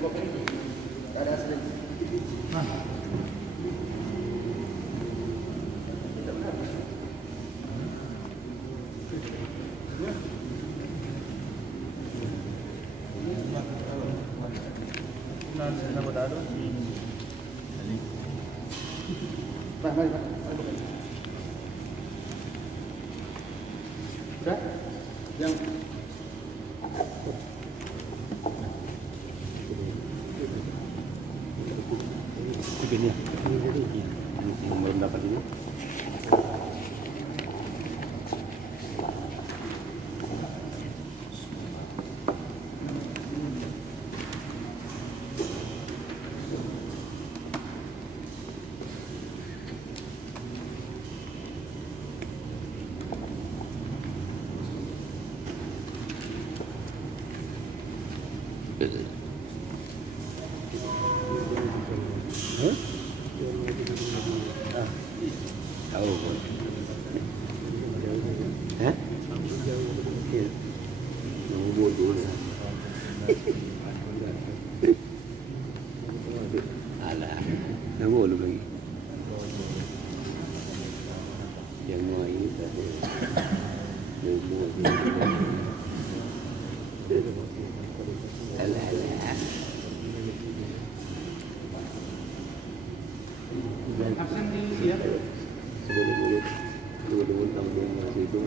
kopi nggak ada asli. Nah. Tidak benar. Mari. Sudah? Yang ini ya? Yang belum dapat ini? Tahu pun. Nunggu dulu. Alah, nunggu dulu lagi. Yang mau ini tadi. Alah. Absen di ya. Sebelum tahun masih itu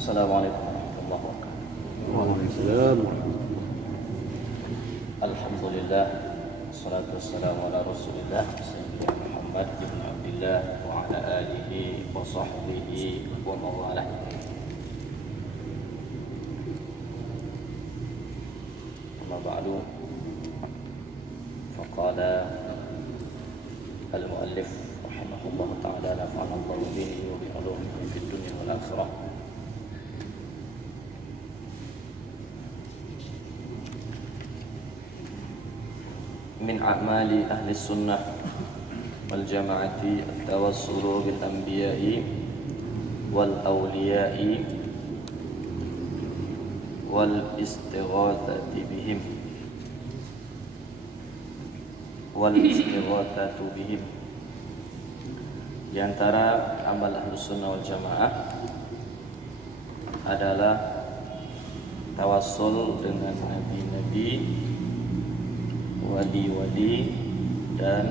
Assalamualaikum warahmatullahi wabarakatuh. Waalaikumsalam. Alhamdulillah, wassalatu wassalamu ala Rasulillah Sayyidina Muhammad bin Abdillah wa ala alihi wa sahbihi wa mawalah. Amma ba'du, faqala al-muallif rahimahullah ta'ala nafa'ana Allah bihi wa bi ulumihi fid dunya wal akhirah. Min a'mali ahli sunnah wal jama'ati at-tawassulu bil anbiya'i wal awliya'i wal istighatsati bihim Di antara amal ahli sunnah wal jamaah adalah tawassul dengan nabi-nabi, wali-wali dan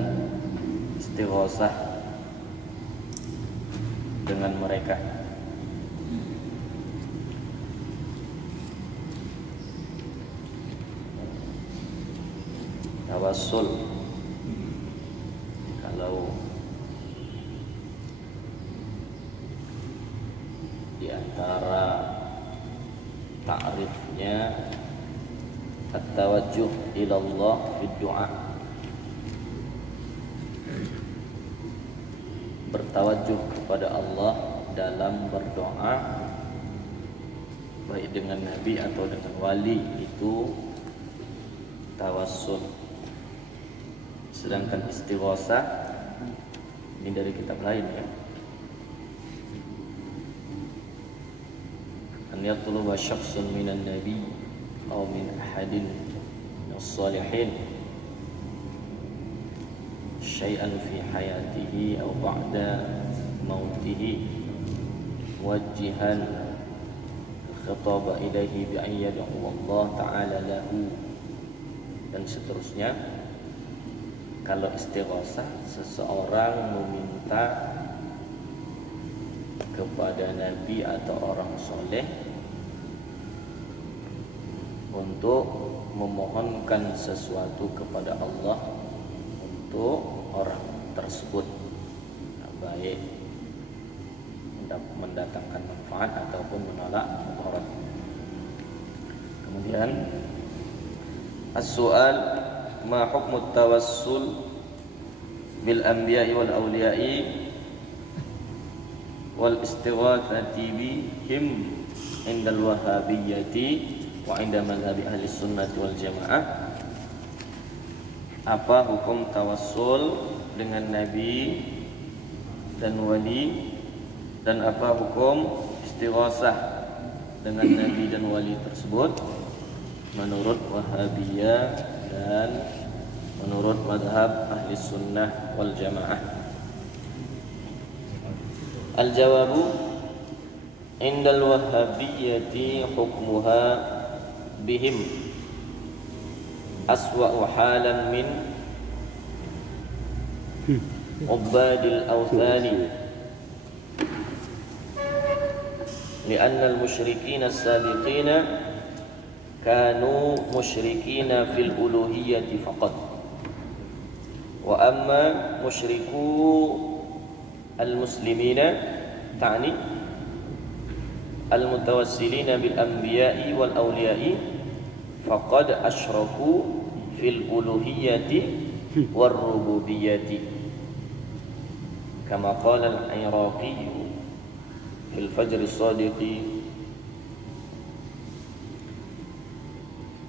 istighosah dengan mereka. Tawassul, kalau di antara ta'rifnya at-tawajjuh ila Allah fi du'a, bertawajuh kepada Allah dalam berdoa, baik dengan nabi atau dengan wali, itu tawassul. Sedangkan istighosah ini dari kitab lain ya. An yatluba syakhsun minan nabi aw min ahadin as-salihin syai'an fi hayatihi aw ba'da mautihi wajihan khitaba ilaihi bi an yad'u Allah ta'ala lahu, dan seterusnya. Kalau istighosah, seseorang meminta kepada nabi atau orang soleh untuk memohonkan sesuatu kepada Allah untuk orang tersebut, baik mendatangkan manfaat ataupun menolak mudarat. Kemudian as-su'al ma hukmut tawassul bil anbiya'i wal awliya'i wal istighatsati bihim indal wahhabiyyati wa inda madhhabi ahli sunnati wal jamaah. Apa hukum tawassul dengan nabi dan wali, dan apa hukum istighasah dengan nabi dan wali tersebut menurut Wahabiyah dan menurut madhab ahli sunnah wal jamaah? Al-jawabu indal wahhabiyyati hukmuha bihim aswa'u halan min ubadil awthani li'anna al-musyrikina as-sabiqina kanu musyrikina fil uluhiyyati faqat, wa amma musyriku al-muslimina ta'ni al-mutawassilina bil anbiya'i wal awliya'i faqad asyraku fil uluhiyyati war rububiyyati kama qala al-Iraqi fil fajr as-sadiqi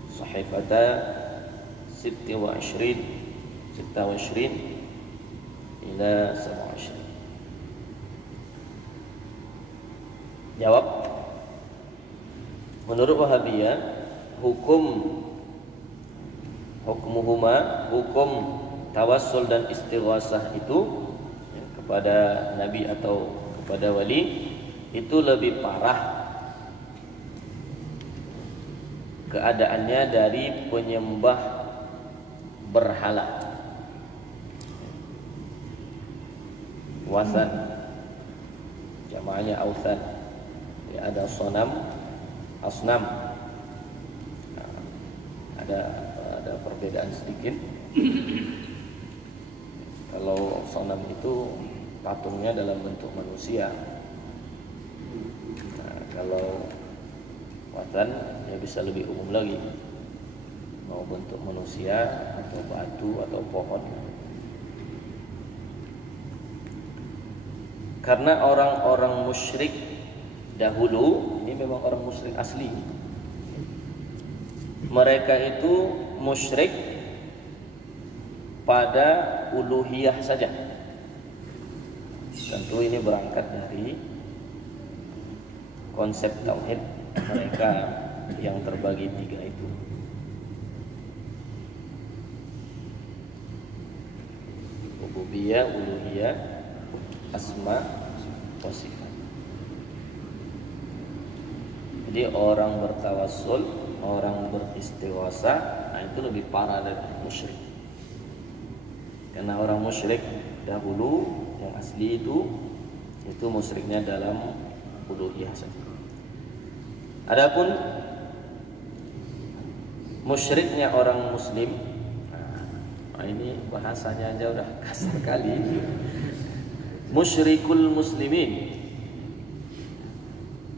sahifata 26 ila 27. Jawab, menurut Wahabiyah hukum tawassul dan istighasah itu kepada nabi atau kepada wali itu lebih parah keadaannya dari penyembah berhala, wasan, jamaahnya ausan. Ya, ada sonam, asnam. Nah, ada perbedaan sedikit. Kalau sonam itu patungnya dalam bentuk manusia. Nah, kalau wasan ya bisa lebih umum lagi, mau bentuk manusia atau batu atau pohon. Karena orang-orang musyrik dahulu, ini memang orang musyrik asli, mereka itu musyrik pada uluhiyah saja. Tentu ini berangkat dari konsep tauhid mereka yang terbagi tiga itu. Rububiyah, uluhiyah, asma wa sifat. Jadi orang bertawassul, orang beristighasah, nah itu lebih parah dari musyrik. Karena orang musyrik dahulu yang asli itu musyriknya dalam uluhiyah saja. Adapun musyriknya orang muslim, nah ini bahasanya aja udah kasar sekali. Musyrikul muslimin,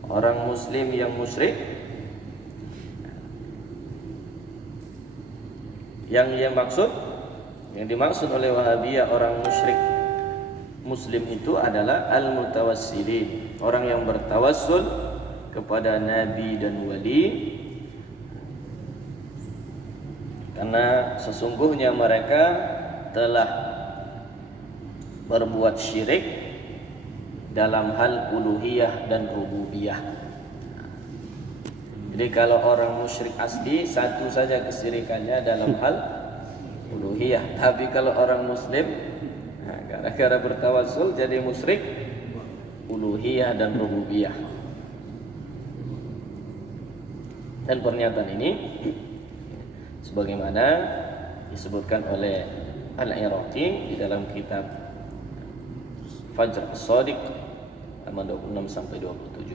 orang muslim yang musyrik, yang dimaksud oleh Wahabiyah orang musyrik muslim itu adalah al-mutawassilin, orang yang bertawassul kepada nabi dan wali, karena sesungguhnya mereka telah berbuat syirik dalam hal uluhiyah dan rububiyah. Jadi kalau orang musyrik asli satu saja kesyirikannya dalam hal uluhiyah, tapi kalau orang muslim gara-gara bertawassul jadi musyrik uluhiyah dan rububiyah. Dan pernyataan ini sebagaimana disebutkan oleh Al-Iraqi di dalam kitab Fajr as-Sadiq halaman 26 sampai 27.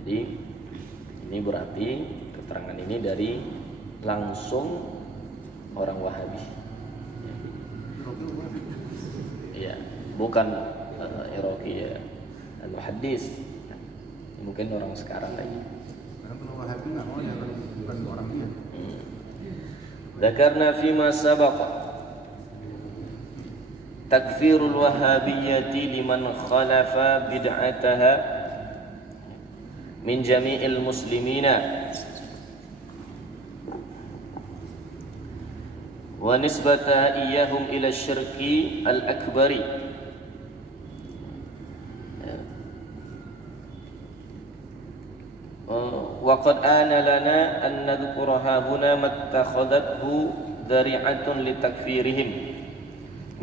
Jadi ini berarti keterangan ini dari langsung orang Wahabi. Ya, bukan Iraqi ya, al-Muhaddis. Mungkin orang sekarang lagi. Karena kalau Wahabi nggak mau ya, bukan orang dia. Dzakarna fima sabaqa takfirul wahabiyyati liman khalafa bid'ataha min jami'il muslimina wa nisbata iyyahum ila syirki al-akbari wa qad ana lana an nadhkuraha huna mattakhadhathu dhari'atun litakfirihim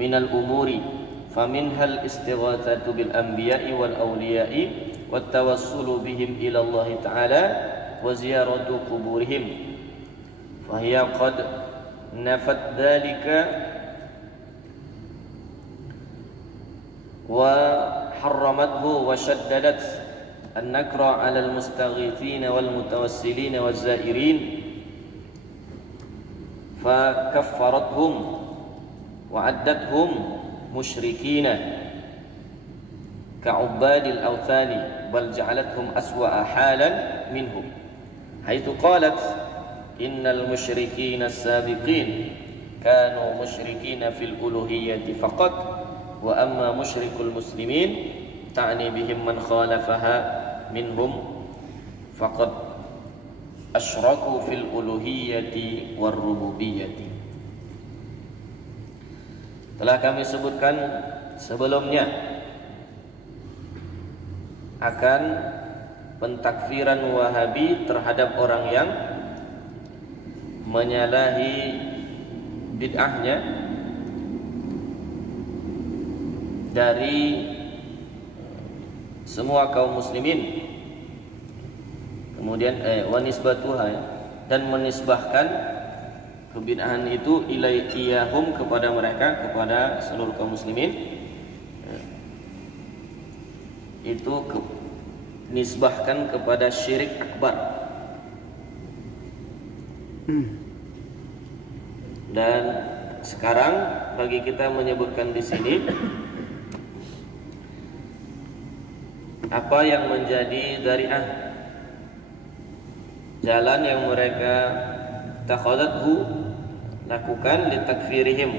min al-umuri faminha al-istighatsatu bil anbiya'i wal awliya'i wat tawassulu bihim ila Allah ta'ala wa ziyaratu quburihim fa hiya qad nafat dhalika wa harramathu wa shaddadat an-nakra 'ala al-mustaghithin wal mutawassilin waz zairin fa kaffarathum wa 'addathum musyrikina ka'ubadil awthani bal ja'alathum aswa'a halan minhum haitsu qalat innal musyrikina as-sabiqin kanu musyrikina fil uluhiyyati faqat wa amma musyrikul muslimin ta'ni bihim man khalafaha minhum faqad asyraku fil uluhiyyati war rububiyyati. Telah kami sebutkan sebelumnya akan pentakfiran Wahabi terhadap orang yang menyalahi bid'ahnya dari semua kaum muslimin, kemudian wanisbatuha dan menisbahkan kebid'ahan itu ilaihum kepada mereka, kepada seluruh kaum muslimin, itu nisbahkan kepada syirik akbar. Dan sekarang bagi kita menyebutkan di sini apa yang menjadi dari'ah, jalan yang mereka takhadathu lakukan litakfirihim,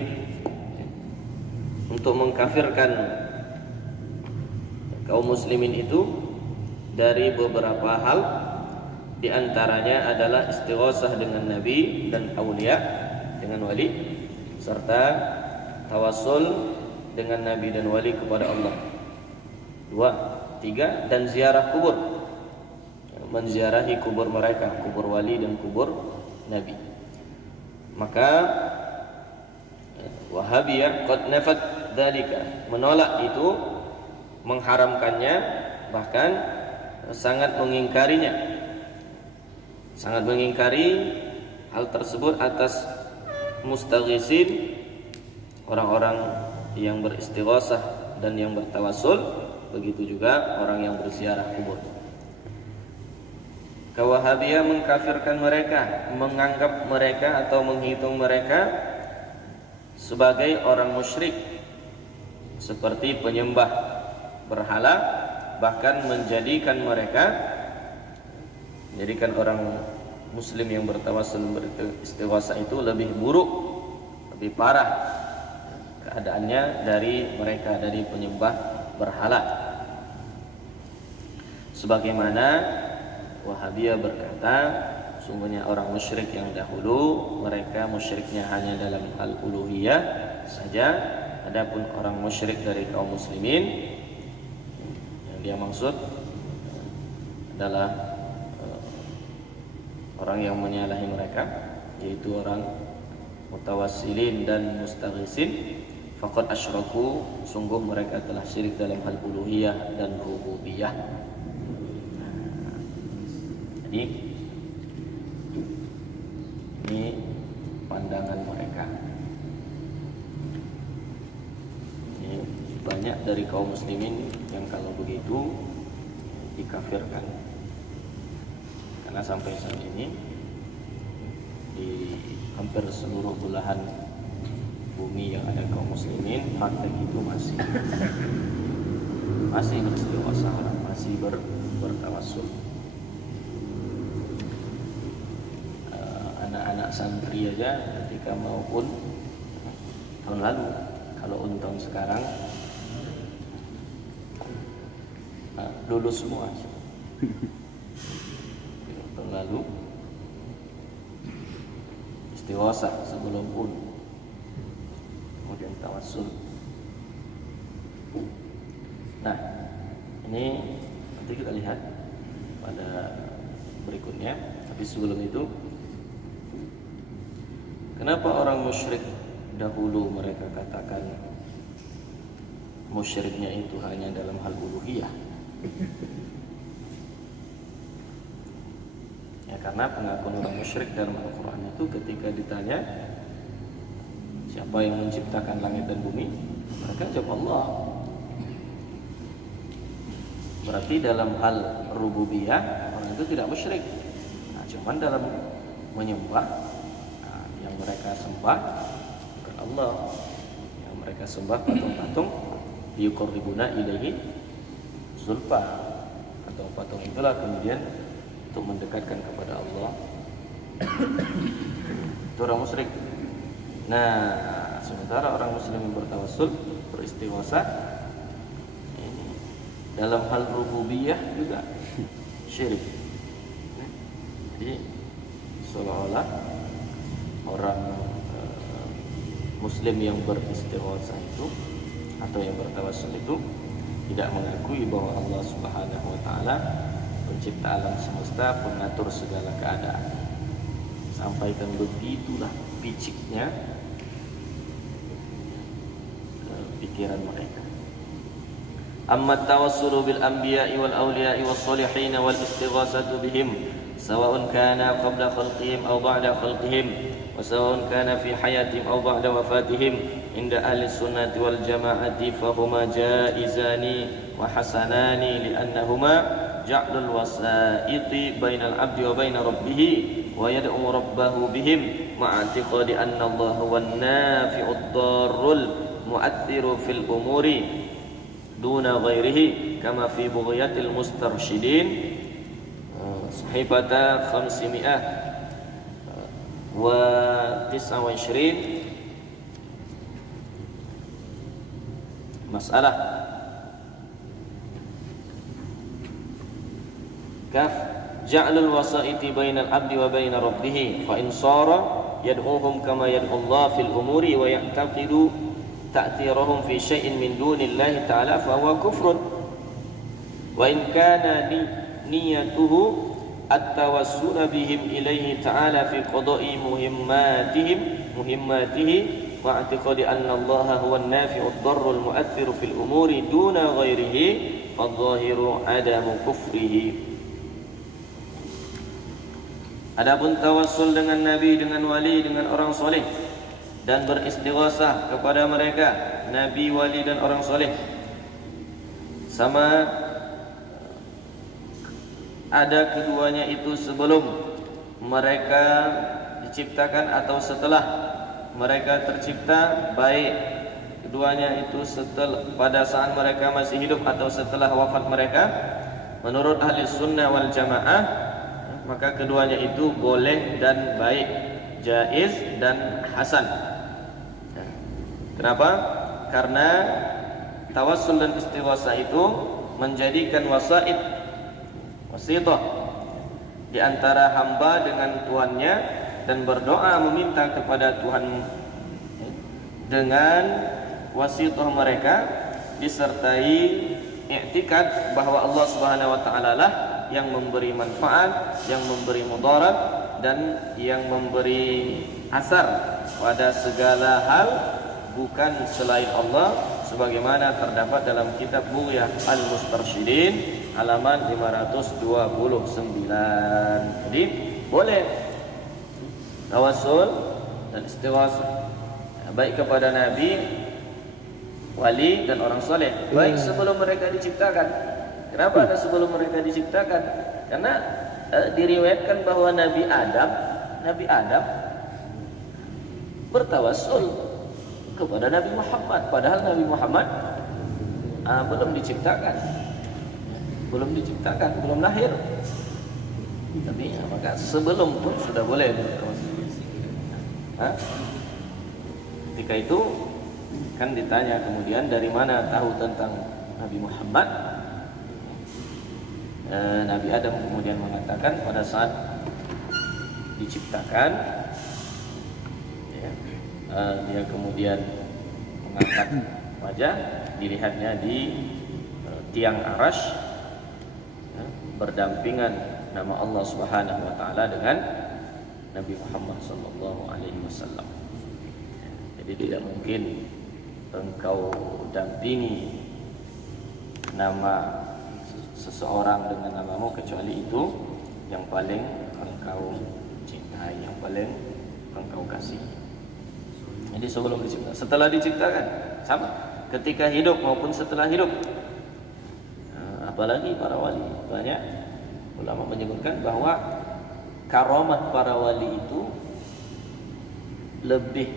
untuk mengkafirkan kaum muslimin itu dari beberapa hal. Di antaranya adalah istighosah dengan nabi dan aulia, dengan wali, serta tawassul dengan nabi dan wali kepada Allah. 2, 3, dan ziarah kubur, menziarahi kubur mereka, kubur wali dan kubur nabi. Maka Wahabiyah qad nafat dzalika, menolak itu, mengharamkannya, bahkan sangat mengingkarinya, sangat mengingkari hal tersebut atas mustaghisin, orang-orang yang beristighosah dan yang bertawassul, begitu juga orang yang berziarah kubur. Wahabiyah mengkafirkan mereka, menganggap mereka atau menghitung mereka sebagai orang musyrik, seperti penyembah berhala, bahkan menjadikan orang muslim yang bertawassul beristighosah itu lebih buruk, lebih parah keadaannya dari mereka, dari penyembah berhala. Sebagaimana Wahabiyah berkata, sungguhnya orang musyrik yang dahulu mereka musyriknya hanya dalam hal uluhiyah saja. Adapun orang musyrik dari kaum muslimin, yang dia maksud adalah orang yang menyalahi mereka, yaitu orang mutawassilin dan mustaghisin. Faqad asyraku, sungguh mereka telah syirik dalam hal uluhiyah dan rububiyah. Jadi ini pandangan mereka. Ini banyak dari kaum muslimin yang kalau begitu dikafirkan. Karena sampai saat ini di hampir seluruh belahan bumi yang ada kaum muslimin, praktek itu masih beristighosah, masih bertawassul. Anak-anak santri aja ketika mau tahun lalu. Kalau tahun sekarang lulus semua. Tahun lalu istighosah sebelum kemudian tawassul. Nah, ini nanti kita lihat pada berikutnya. Tapi sebelum itu, kenapa orang musyrik dahulu mereka katakan musyriknya itu hanya dalam hal uluhiyah? Ya, karena pengakuan orang musyrik dalam Al-Quran itu ketika ditanya siapa yang menciptakan langit dan bumi, mereka jawab Allah. Berarti dalam hal rububiyah orang itu tidak musyrik. Nah, cuman dalam menyembah, yang mereka sembah bukan Allah, yang mereka sembah patung-patung, yuqarribuna ilaihi zulfa. Patung-patung itulah kemudian untuk mendekatkan kepada Allah. Itu orang musyrik. Nah, sementara orang muslim yang bertawassul, beristighosah, ini dalam hal rububiyah juga syirik. Jadi seolah-olah orang muslim yang beristighosah itu atau yang bertawassul itu tidak mengakui bahwa Allah Subhanahu wa taala pencipta alam semesta, pengatur segala keadaan. Sampaikan begitulah piciknya pikiran mereka. Amma tawassulu bil anbiya'i wal awliya'i was salihin wal istighasatu bihim sawa'un kana qabla khalqihim aw ba'da khalqihim wa sawa'un kana fi hayatihim aw ba'da wafatihim inda ahli sunnati wal jama'ati fahuma jaizani wa hasanani li'annahuma ja'lul wasaiti bainal abdi wa baina rabbih wa yad'u rabbahu bihim ma'atiqadi anna Allah huwan nafi'ud darrul mu'athiru fil umuri duna ghairihi kama fi bughiyatil mustarsyidin sahifata 529 masalah kaf ja'lul wasaiti bainal abdi wa baina rabbih fa in sara yad'uhum kama yad'u Allah fil umuri wa ya'taqidu ta'thirahum fi syai'in min dunillahi ta'ala fa huwa kufrun wa in kana niyatuhu at-tawassul bihim ilaihi ta'ala fi qada'i muhimmatihi wa i'tiqadi anna Allah huwa an-nafi'u ad-darru al-mu'athiru fil umuri duna ghairihi fa adh-dhahiru 'adamu kufrihi. Adapun tawassul dengan nabi, dengan wali, dengan orang soleh dan beristighosah kepada mereka, nabi, wali dan orang soleh, sama ada keduanya itu sebelum mereka diciptakan atau setelah mereka tercipta, baik keduanya itu setelah pada saat mereka masih hidup atau setelah wafat mereka, menurut ahli sunnah wal jamaah maka keduanya itu boleh dan baik, jaiz dan hasan. Kenapa? Karena tawassul dan istighosah itu menjadikan wasithah di antara hamba dengan Tuhannya dan berdoa meminta kepada Tuhan dengan wasithah mereka disertai i'tikad bahwa Allah Subhanahu wa taala lah yang memberi manfaat, yang memberi mudarat dan yang memberi asar pada segala hal bukan selain Allah, sebagaimana terdapat dalam kitab Bughyah Al-Mustarsyidin halaman 529. Jadi boleh tawassul dan istighosah baik kepada nabi, wali dan orang soleh, baik sebelum mereka diciptakan. Kenapa ada sebelum mereka diciptakan? Karena diriwayatkan bahwa Nabi Adam bertawassul kepada Nabi Muhammad, padahal Nabi Muhammad belum diciptakan, belum lahir. Tapi maka sebelum pun sudah boleh bertawassul. Hah? Ketika itu kan ditanya kemudian dari mana tahu tentang Nabi Muhammad. Nabi Adam kemudian mengatakan pada saat diciptakan ya, dia kemudian mengangkat wajah, dilihatnya di tiang arasy ya, berdampingan nama Allah Subhanahu wa taala dengan Nabi Muhammad sallallahu alaihi wasallam. Jadi tidak mungkin engkau dampingi nama seseorang dengan namamu kecuali itu yang paling engkau cintai, yang paling engkau kasih. Jadi sebelum diciptakan, setelah diciptakan sama, ketika hidup maupun setelah hidup. Apalagi para wali, banyak ulama menyebutkan bahwa karamat para wali itu lebih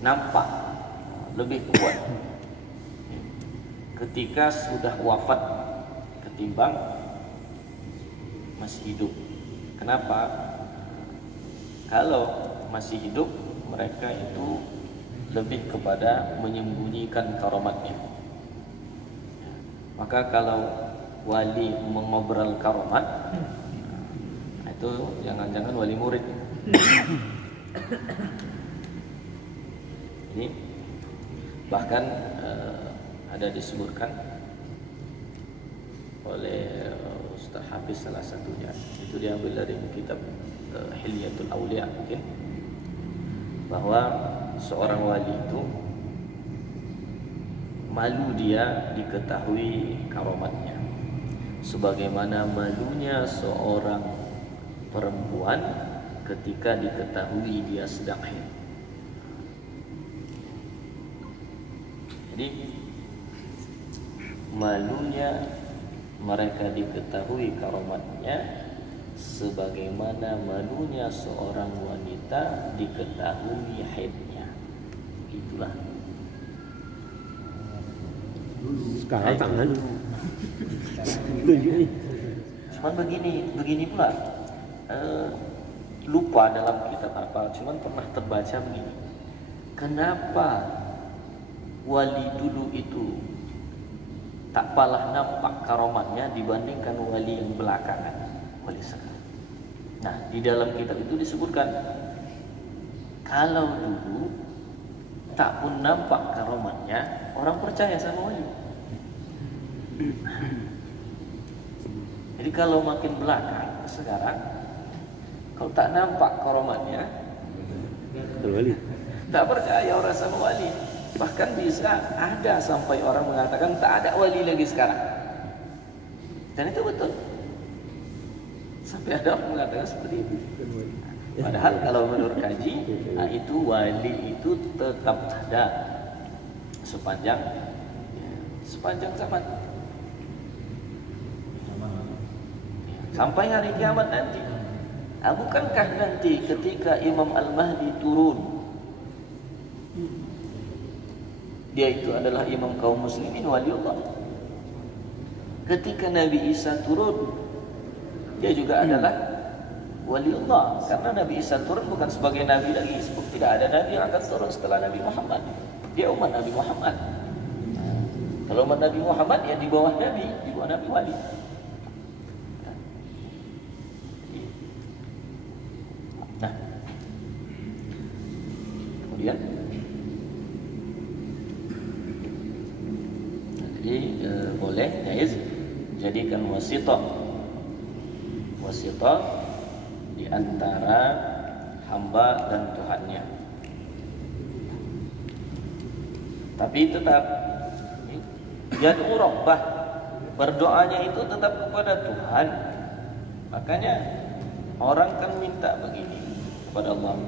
nampak, lebih kuat ketika sudah wafat ketimbang masih hidup. Kenapa? Kalau masih hidup mereka itu lebih kepada menyembunyikan karamatnya. Maka kalau wali mengobrol karamat, itu jangan-jangan wali murid. Ini bahkan ada disebutkan oleh Ustaz Hafiz salah satunya, itu diambil dari kitab Hilyatul Aulia mungkin, bahwa seorang wali itu malu dia diketahui karamatnya, sebagaimana malunya seorang perempuan ketika diketahui dia sedang haid. Jadi malunya mereka diketahui karamatnya sebagaimana malunya seorang wanita diketahui haidnya. Itulah. Sekarang tak malu. Tunjuk ni. Cuman begini pula. Lupa dalam kitab apa, cuman pernah terbaca begini. Kenapa wali dulu itu tak palah nampak karamatnya dibandingkan wali yang belakangan, wali sekarang. Nah, di dalam kitab itu disebutkan kalau dulu tak pun nampak karamatnya, orang percaya sama wali. Jadi kalau makin belakang sekarang, kalau tak nampak karamatnya, Wali. tak percaya orang sama wali. Bahkan bisa ada sampai orang mengatakan tak ada wali lagi sekarang. Dan itu betul. Sampai ada orang mengatakan seperti itu. Padahal kalau menurut kaji, itu wali itu tetap ada sepanjang zaman. Sampai hari kiamat nanti. Bukankah nanti ketika Imam Al-Mahdi turun, dia itu adalah imam kaum muslimin, waliullah. Ketika Nabi Isa turun, dia juga adalah waliullah. Karena Nabi Isa turun bukan sebagai nabi lagi, sebab tidak ada nabi yang akan turun setelah Nabi Muhammad. Dia umat Nabi Muhammad. Kalau umat Nabi Muhammad ya di bawah nabi, di bawah nabi wali. Nah, kemudian jadi boleh jaiz jadikan wasithah di antara hamba dan Tuhannya. Tapi tetap yad'u rabbah, berdoanya itu tetap kepada Tuhan. Makanya orang kan minta begini kepada Allah,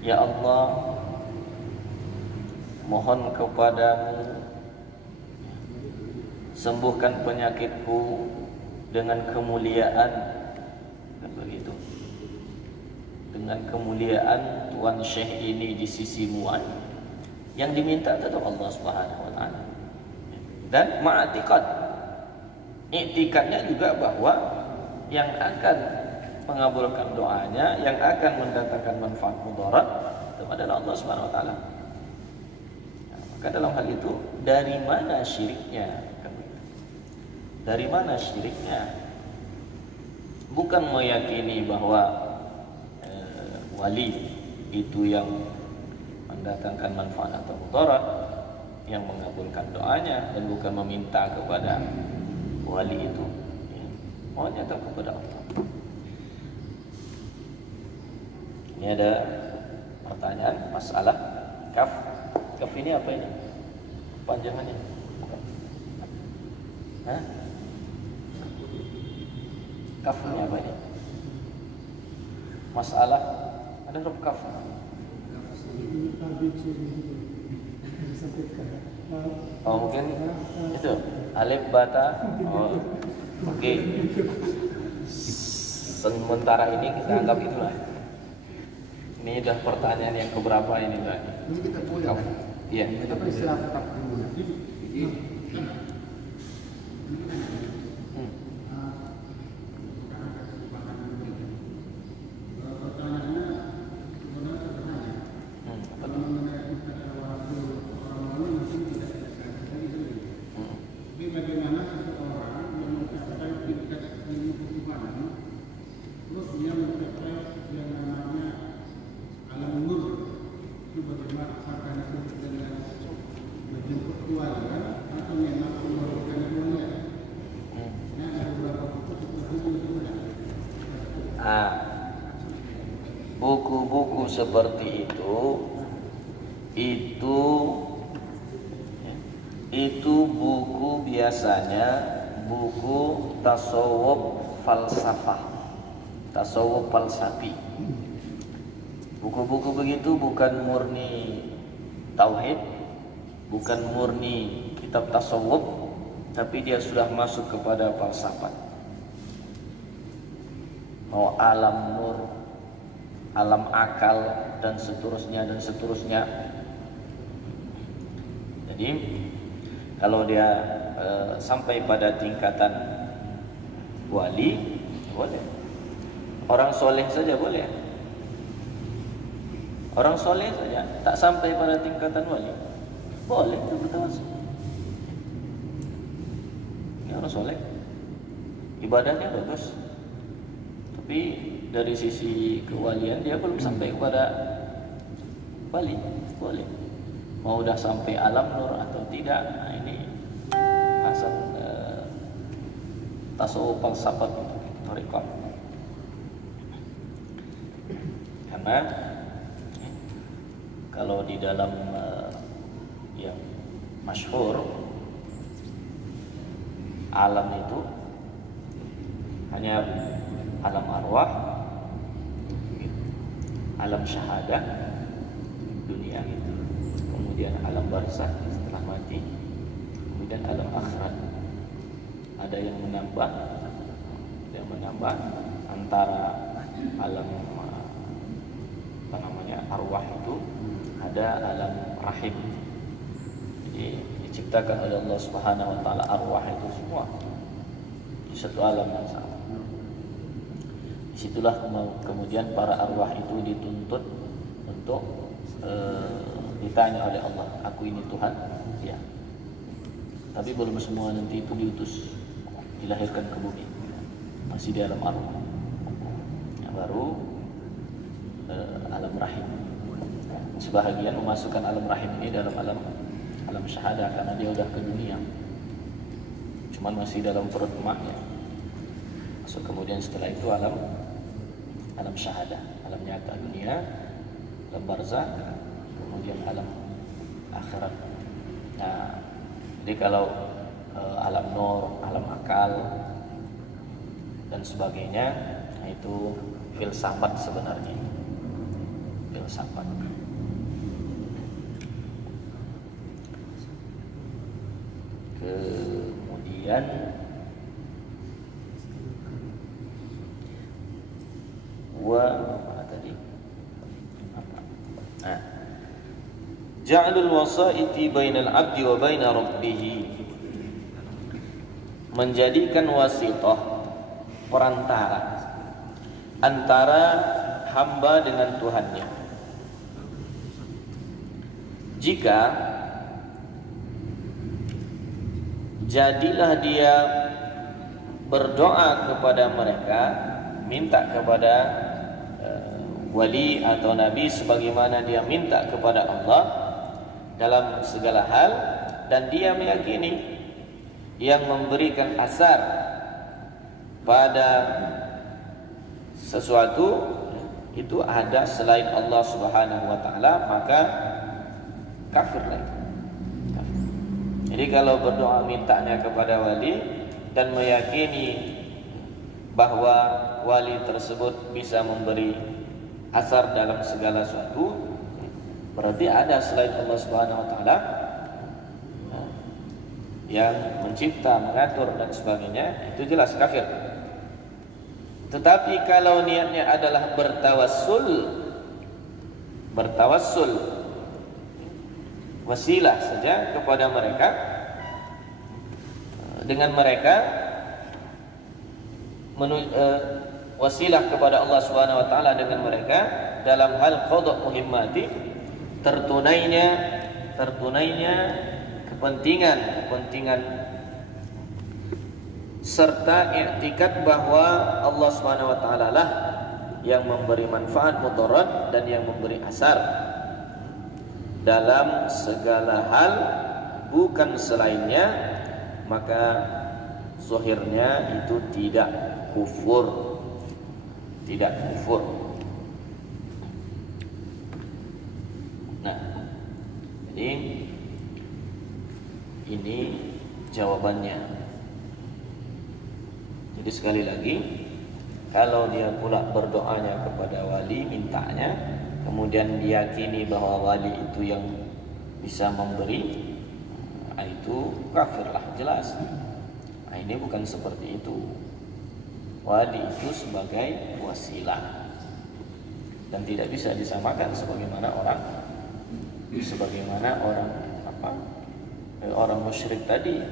ya Allah, mohon kepadamu sembuhkan penyakitku dengan kemuliaan, kan begitu, dengan kemuliaan Tuan Syekh ini di sisimu. Yang diminta tetap Allah Subhanahu wa taala. Dan ma'atiqad, i'tikadnya juga bahwa yang akan mengabulkan doanya, yang akan mendatangkan manfaat mudarat itu adalah Allah Subhanahu wa taala. Maka dalam hal itu dari mana syiriknya? Dari mana syiriknya? Bukan meyakini bahwa wali itu yang mendatangkan manfaat atau mudarat, yang mengabulkan doanya, dan bukan meminta kepada wali itu. Mohon datang kepada Allah. Ini ada pertanyaan, masalah kaf. Kaf ini apa ini? Panjangannya? Hah? Kaf ini apa ini? Masalah ada huruf kaf. Oh mungkin itu alif bata. Oh, oke. Sementara ini kita anggap itulah. Ini udah pertanyaan yang keberapa ini Pak? Ini kita boleh. Iya. Kita istilah tetap dulu. Bagaimana seseorang yang mencapai tingkat ilmu ketuhanan, terus dia mencapai yang namanya alam nur, itu bagaimana apakah itu dengan menjemput keluarga atau memang memerlukan dunia? Nah, ada beberapa buku itu buku-buku seperti itu buku biasanya buku tasawuf falsafah, tasawuf falsafi. Buku-buku begitu bukan murni tauhid, bukan murni kitab tasawuf, tapi dia sudah masuk kepada falsafat. Mau alam nur, alam akal, dan seterusnya dan seterusnya. Jadi kalau dia sampai pada tingkatan wali, boleh. Orang soleh saja boleh. Orang soleh saja tak sampai pada tingkatan wali, boleh itu bertawasul. Ini orang soleh, ibadahnya bagus, tapi dari sisi kewalian dia belum sampai kepada wali, boleh. Mau udah sampai alam nur atau tidak, nah ini asal tasawuf falsafat itu thariqah. Karena kalau di dalam yang masyhur, alam itu hanya alam arwah, alam syahadah, dunia itu. Kemudian alam barzakh setelah mati, kemudian alam akhirat. Ada yang menambah antara alam arwah itu, ada alam rahim. Jadi diciptakan oleh Allah Subhanahu wa taala arwah itu semua di satu alam yang sama. Disitulah kemudian para arwah itu dituntut untuk ditanya oleh Allah, aku ini Tuhan? Ya. Tapi belum semua nanti itu diutus, dilahirkan ke bumi, masih di alam arwah. Yang baru alam rahim. Sebahagian memasukkan alam rahim ini dalam alam syahadah karena dia udah ke dunia, cuman masih dalam perut emaknya. Masuk kemudian setelah itu alam syahadah, alam nyata dunia, alam barzakh, kemudian alam akhirat. Nah, jadi kalau alam nur, alam akal dan sebagainya, nah itu filsafat sebenarnya. Filsafat. Kemudian mana tadi? Ja'alul wasaiti bainal 'abdi wa baina rabbih. Menjadikan wasithah, perantara antara hamba dengan Tuhannya. Jika jadilah dia berdoa kepada mereka, minta kepada wali atau nabi sebagaimana dia minta kepada Allah dalam segala hal, dan dia meyakini yang memberikan asar pada sesuatu itu ada selain Allah Subhanahu wa taala, maka kafir lagi. Jadi kalau berdoa mintanya kepada wali dan meyakini bahwa wali tersebut bisa memberi asar dalam segala sesuatu, berarti ada selain Allah Subhanahu wa taala yang mencipta, mengatur dan sebagainya, itu jelas kafir. Tetapi kalau niatnya adalah bertawassul wasilah saja kepada mereka, dengan mereka wasilah kepada Allah Subhanahu wa taala dengan mereka dalam hal qada muhimmati, tertunainya kepentingan serta i'tikad bahwa Allah Subhanahu wa taala lah yang memberi manfaat mudarat dan yang memberi asar dalam segala hal, bukan selainnya, maka zahirnya itu tidak kufur. Nah, jadi ini jawabannya. Jadi sekali lagi, kalau dia pula berdoanya kepada wali, mintanya, kemudian diyakini bahwa wali itu yang bisa memberi, itu kafirlah, jelas. Nah, ini bukan seperti itu. Wali itu sebagai wasilah dan tidak bisa disamakan sebagaimana orang musyrik tadi,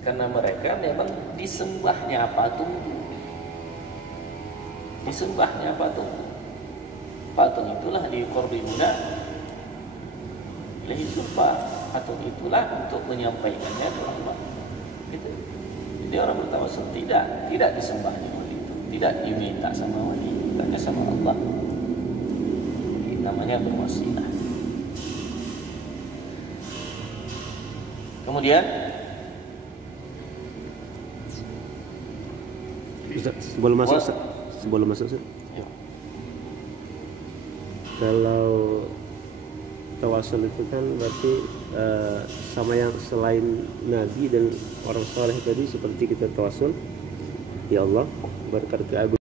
karena mereka memang disembahnya patung. Patung itulah diqorribuna ilaihi zulfa. Patung itulah untuk menyampaikannya kepada Allah. Gitu. Jadi orang bertawassul tidak disembahnya wali itu, tidak diminta sama wali, tanya sama Allah. Ini namanya berwasilah. Kemudian sebelum masuk ya. Kalau tawasul itu kan berarti sama yang selain nabi dan orang saleh tadi, seperti kita tawasul, ya Allah berkat keagungan